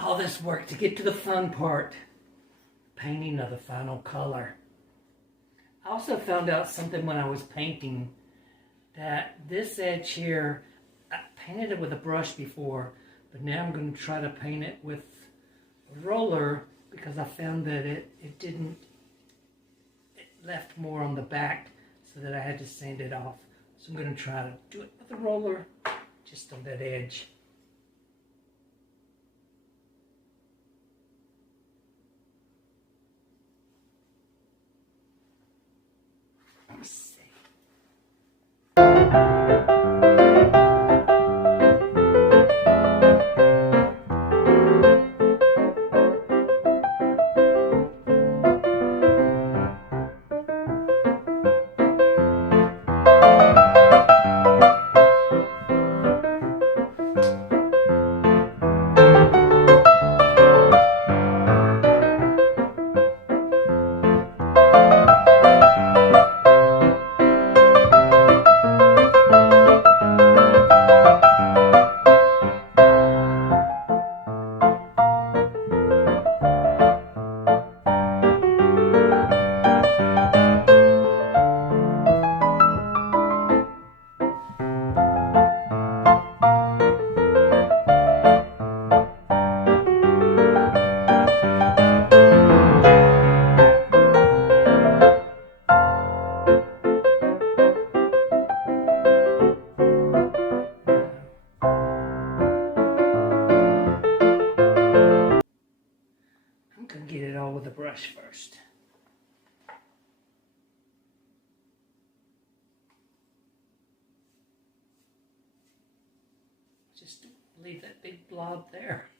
all this work to get to the fun part, painting of the final color. I also found out something when I was painting, that this edge here, I painted it with a brush before, but now I'm going to try to paint it with a roller because I found that it left more on the back so that I had to sand it off. So I'm going to try to do it with a roller just on that edge. Let's see. I'm going to get it all with a brush first. Just leave that big blob there.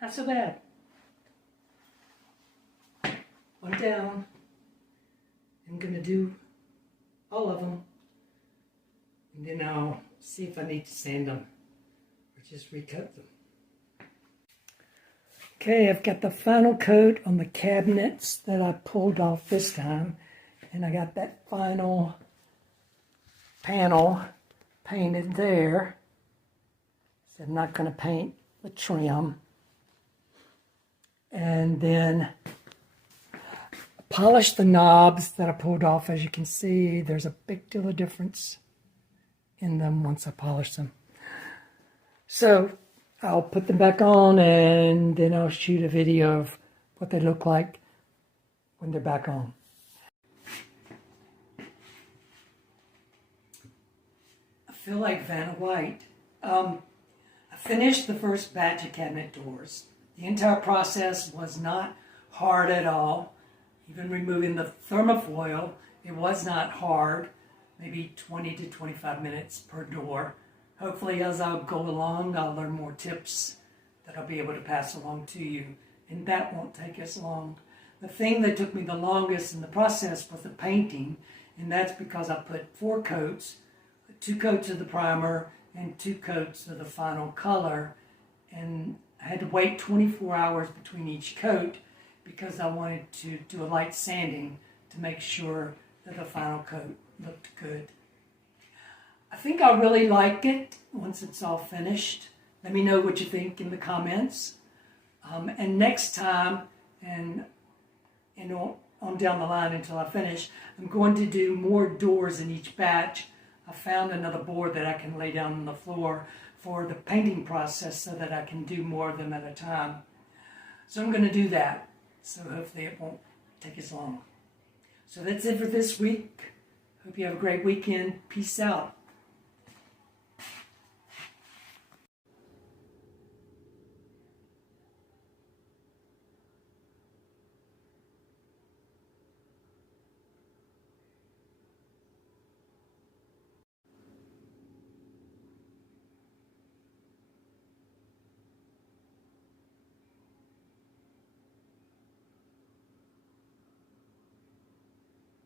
Not so bad. One down. I'm going to do all of them. And then I'll see if I need to sand them or just recoat them. Okay, I've got the final coat on the cabinets that I pulled off this time. And I got that final panel painted there. So I'm not going to paint the trim. And then polish the knobs that I pulled off. As you can see, there's a big deal of difference in them once I polish them. So I'll put them back on and then I'll shoot a video of what they look like when they're back on. I feel like Vanna White. I finished the first batch of cabinet doors. The entire process was not hard at all. Even removing the thermofoil, it was not hard. Maybe 20 to 25 minutes per door. Hopefully as I'll go along, I'll learn more tips that I'll be able to pass along to you. And that won't take as long. The thing that took me the longest in the process was the painting. And that's because I put 4 coats, 2 coats of the primer and 2 coats of the final color. And I had to wait 24 hours between each coat because I wanted to do a light sanding to make sure that the final coat looked good. I think I really like it once it's all finished. Let me know what you think in the comments. And next time, and on down the line until I finish, I'm going to do more doors in each batch. I found another board that I can lay down on the floor for the painting process so that I can do more of them at a time. So I'm going to do that. So hopefully it won't take as long. So that's it for this week. Hope you have a great weekend. Peace out.